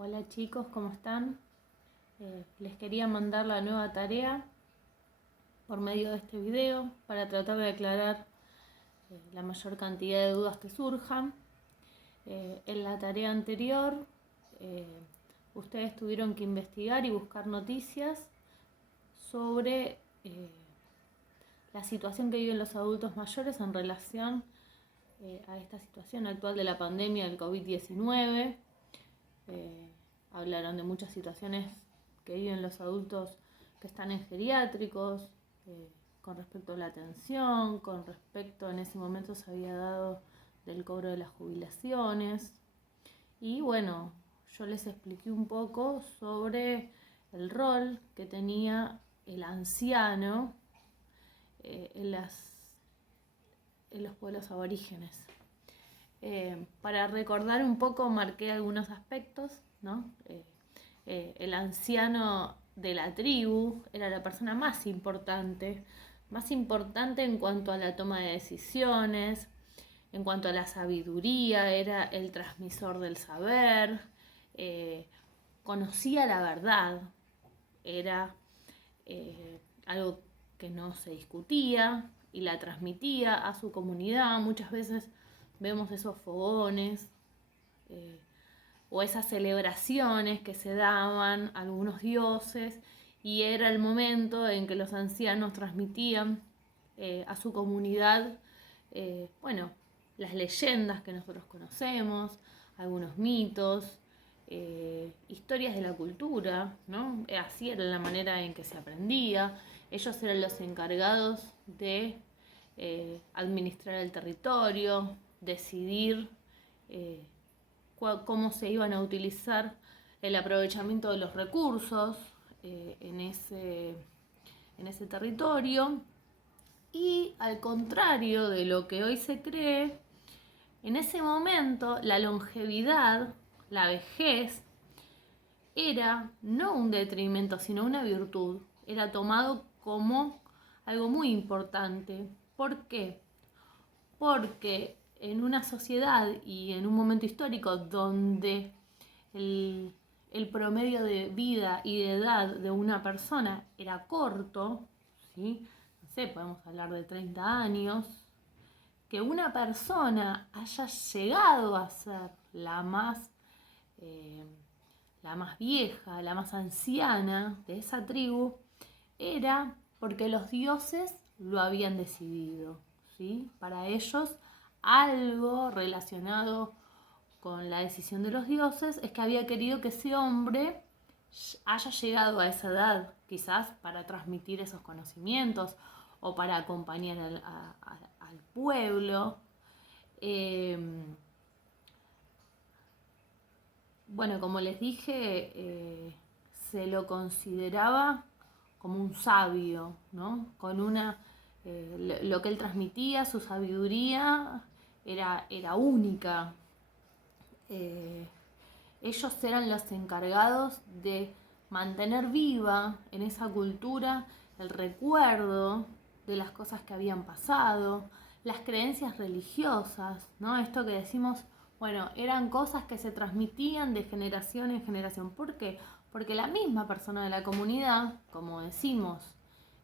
Hola chicos, ¿cómo están? Les quería mandar la nueva tarea por medio de este video para tratar de aclarar la mayor cantidad de dudas que surjan. En la tarea anterior, eh, ustedes tuvieron que investigar y buscar noticias sobre la situación que viven los adultos mayores en relación a esta situación actual de la pandemia del COVID-19. Hablaron de muchas situaciones que viven los adultos que están en geriátricos, con respecto a la atención, con respecto, en ese momento se había dado del cobro de las jubilaciones. Y bueno, yo les expliqué un poco sobre el rol que tenía el anciano en los pueblos aborígenes. Para recordar un poco, marqué algunos aspectos, ¿no? El anciano de la tribu era la persona más importante en cuanto a la toma de decisiones, en cuanto a la sabiduría, era el transmisor del saber, conocía la verdad, era algo que no se discutía y la transmitía a su comunidad. Muchas veces vemos esos fogones o esas celebraciones que se daban a algunos dioses, y era el momento en que los ancianos transmitían a su comunidad, bueno, las leyendas que nosotros conocemos, algunos mitos, historias de la cultura, ¿no? Así era la manera en que se aprendía. Ellos eran los encargados de administrar el territorio, decidir cómo se iban a utilizar el aprovechamiento de los recursos en ese territorio. Y al contrario de lo que hoy se cree, en ese momento la longevidad, la vejez, era no un detrimento, sino una virtud. Era tomado como algo muy importante. ¿Por qué? Porque en una sociedad y en un momento histórico donde el promedio de vida y de edad de una persona era corto, ¿sí? No sé, podemos hablar de 30 años, que una persona haya llegado a ser la más vieja, la más anciana de esa tribu, era porque los dioses lo habían decidido, ¿sí? Para ellos, algo relacionado con la decisión de los dioses es que había querido que ese hombre haya llegado a esa edad, quizás para transmitir esos conocimientos o para acompañar al pueblo. Bueno, como les dije, se lo consideraba como un sabio, ¿no? Con lo que él transmitía, su sabiduría era única. Ellos eran los encargados de mantener viva en esa cultura el recuerdo de las cosas que habían pasado, las creencias religiosas, ¿no? Esto que decimos, bueno, eran cosas que se transmitían de generación en generación. ¿Por qué? Porque la misma persona de la comunidad, como decimos,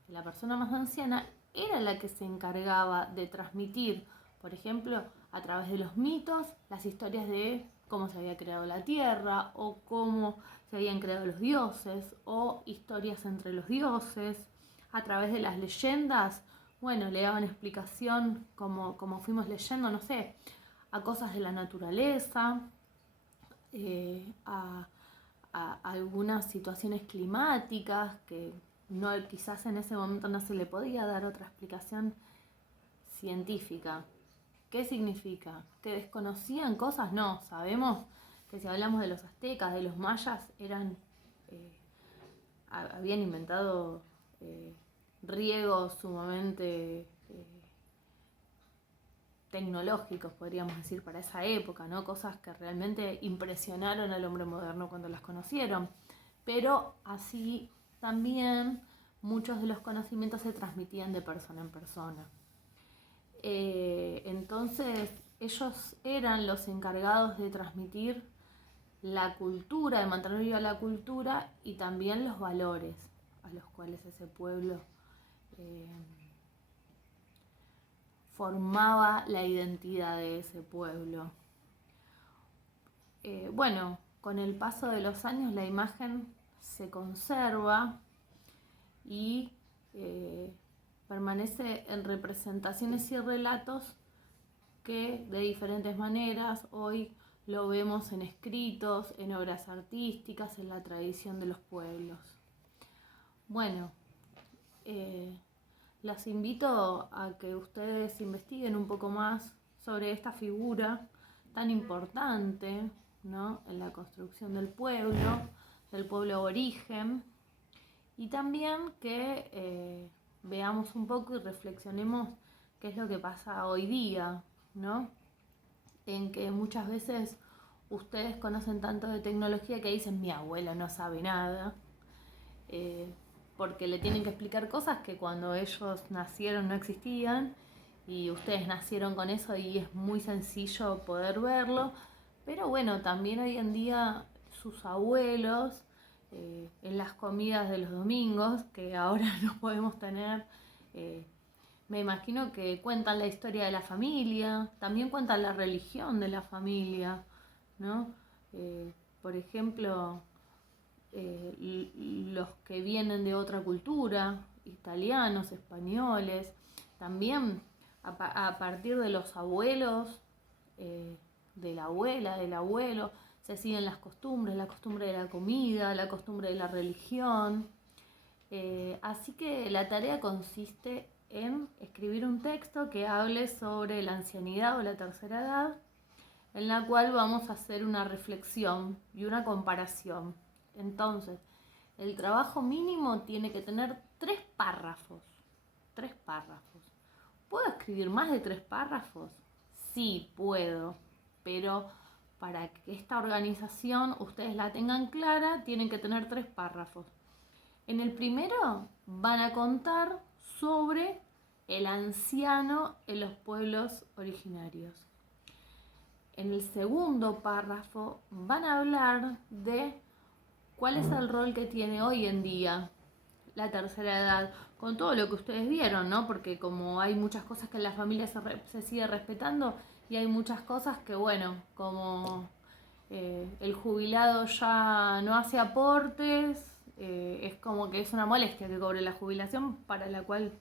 la persona más anciana, era la que se encargaba de transmitir, por ejemplo, a través de los mitos, las historias de cómo se había creado la tierra, o cómo se habían creado los dioses, o historias entre los dioses. A través de las leyendas, bueno, le daban explicación, como fuimos leyendo, no sé, a cosas de la naturaleza, a algunas situaciones climáticas que quizás en ese momento no se le podía dar otra explicación científica. ¿Qué significa? ¿Que desconocían cosas? No, sabemos que si hablamos de los aztecas, de los mayas, habían inventado riegos sumamente tecnológicos, podríamos decir, para esa época, ¿no? Cosas que realmente impresionaron al hombre moderno cuando las conocieron. Pero así también muchos de los conocimientos se transmitían de persona en persona. Entonces ellos eran los encargados de transmitir la cultura, de mantener viva la cultura y también los valores a los cuales ese pueblo formaba la identidad de ese pueblo. Bueno, con el paso de los años la imagen se conserva y permanece en representaciones y relatos que de diferentes maneras hoy lo vemos en escritos, en obras artísticas, en la tradición de los pueblos. Bueno, las invito a que ustedes investiguen un poco más sobre esta figura tan importante, ¿no?, en la construcción del pueblo origen, y también que veamos un poco y reflexionemos qué es lo que pasa hoy día, ¿no? En que muchas veces ustedes conocen tanto de tecnología que dicen mi abuela no sabe nada, porque le tienen que explicar cosas que cuando ellos nacieron no existían y ustedes nacieron con eso y es muy sencillo poder verlo. Pero bueno, también hoy en día sus abuelos, en las comidas de los domingos, que ahora no podemos tener, me imagino que cuentan la historia de la familia, también cuentan la religión de la familia, ¿no? Por ejemplo, los que vienen de otra cultura, italianos, españoles, también a partir de los abuelos, de la abuela, del abuelo, se siguen las costumbres, la costumbre de la comida, la costumbre de la religión. Así que la tarea consiste en escribir un texto que hable sobre la ancianidad o la tercera edad, en la cual vamos a hacer una reflexión y una comparación. Entonces, el trabajo mínimo tiene que tener 3 párrafos. 3 párrafos. ¿Puedo escribir más de 3 párrafos? Sí, puedo, pero para que esta organización ustedes la tengan clara, tienen que tener 3 párrafos. En el primero van a contar sobre el anciano en los pueblos originarios. En el segundo párrafo van a hablar de cuál es el rol que tiene hoy en día la tercera edad, con todo lo que ustedes vieron, ¿no? Porque como hay muchas cosas que en la familia se sigue respetando y hay muchas cosas que, bueno, como el jubilado ya no hace aportes, es como que es una molestia que cobre la jubilación para la cual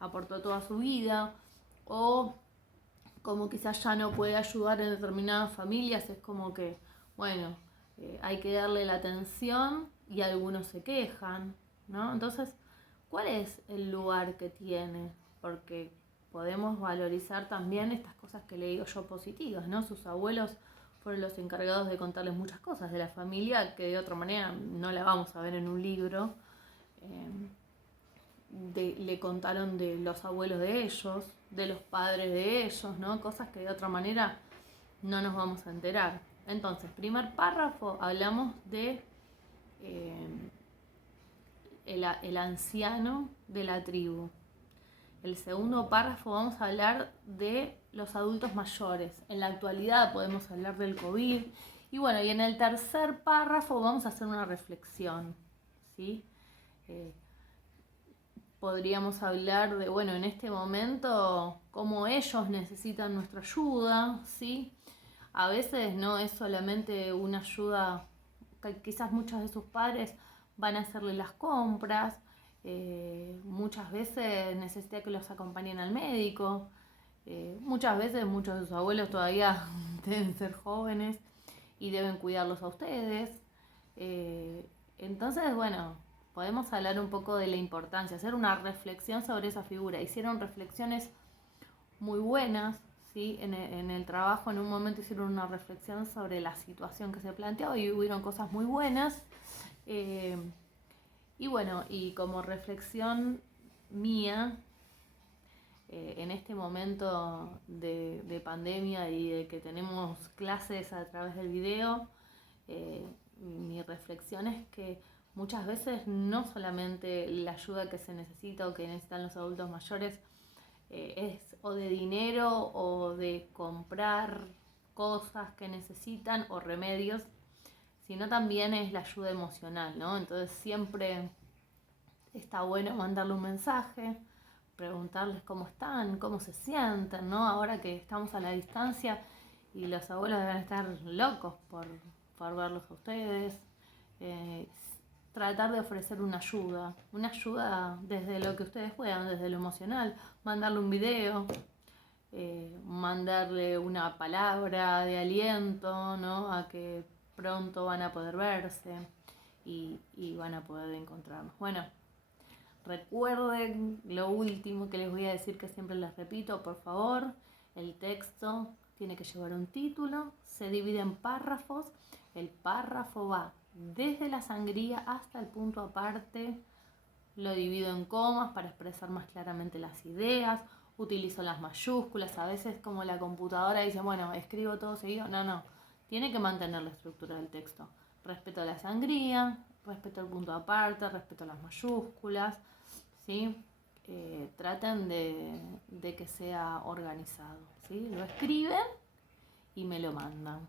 aportó toda su vida, o como quizás ya no puede ayudar en determinadas familias, es como que, bueno, hay que darle la atención y algunos se quejan, ¿no? Entonces, ¿cuál es el lugar que tiene? Porque podemos valorizar también estas cosas que le digo yo positivas, ¿no? Sus abuelos fueron los encargados de contarles muchas cosas de la familia que de otra manera no la vamos a ver en un libro. Le contaron de los abuelos de ellos, de los padres de ellos, ¿no? Cosas que de otra manera no nos vamos a enterar. Entonces, primer párrafo, hablamos de el anciano de la tribu. El segundo párrafo vamos a hablar de los adultos mayores. En la actualidad podemos hablar del COVID. Y bueno, y en el tercer párrafo vamos a hacer una reflexión, ¿sí? Podríamos hablar de, bueno, en este momento, cómo ellos necesitan nuestra ayuda, ¿sí? A veces no es solamente una ayuda, quizás muchos de sus padres van a hacerle las compras, muchas veces necesita que los acompañen al médico, muchas veces muchos de sus abuelos todavía deben ser jóvenes y deben cuidarlos a ustedes. Entonces, bueno, podemos hablar un poco de la importancia, hacer una reflexión sobre esa figura. Hicieron reflexiones muy buenas, ¿sí? En el trabajo en un momento hicieron una reflexión sobre la situación que se planteó y hubieron cosas muy buenas. Y bueno, y como reflexión mía, en este momento de pandemia y de que tenemos clases a través del video, mi reflexión es que muchas veces no solamente la ayuda que se necesita o que necesitan los adultos mayores es o de dinero o de comprar cosas que necesitan o remedios, sino también es la ayuda emocional, ¿no? Entonces siempre está bueno mandarle un mensaje, preguntarles cómo están, cómo se sienten, ¿no? Ahora que estamos a la distancia y los abuelos deben estar locos por verlos a ustedes. Eh, Tratar de ofrecer una ayuda desde lo que ustedes puedan, desde lo emocional, mandarle un video, mandarle una palabra de aliento, ¿no? A que pronto van a poder verse y van a poder encontrarnos. Bueno, recuerden lo último que les voy a decir, que siempre les repito, por favor, el texto tiene que llevar un título, se divide en párrafos, el párrafo va desde la sangría hasta el punto aparte, lo divido en comas para expresar más claramente las ideas, utilizo las mayúsculas, a veces como la computadora dice, bueno, escribo todo seguido, no, tiene que mantener la estructura del texto. Respeto a la sangría, respeto el punto aparte, respeto a las mayúsculas, ¿sí? Traten de que sea organizado, ¿sí? Lo escriben y me lo mandan.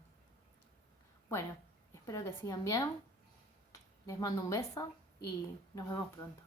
Bueno, espero que sigan bien, les mando un beso y nos vemos pronto.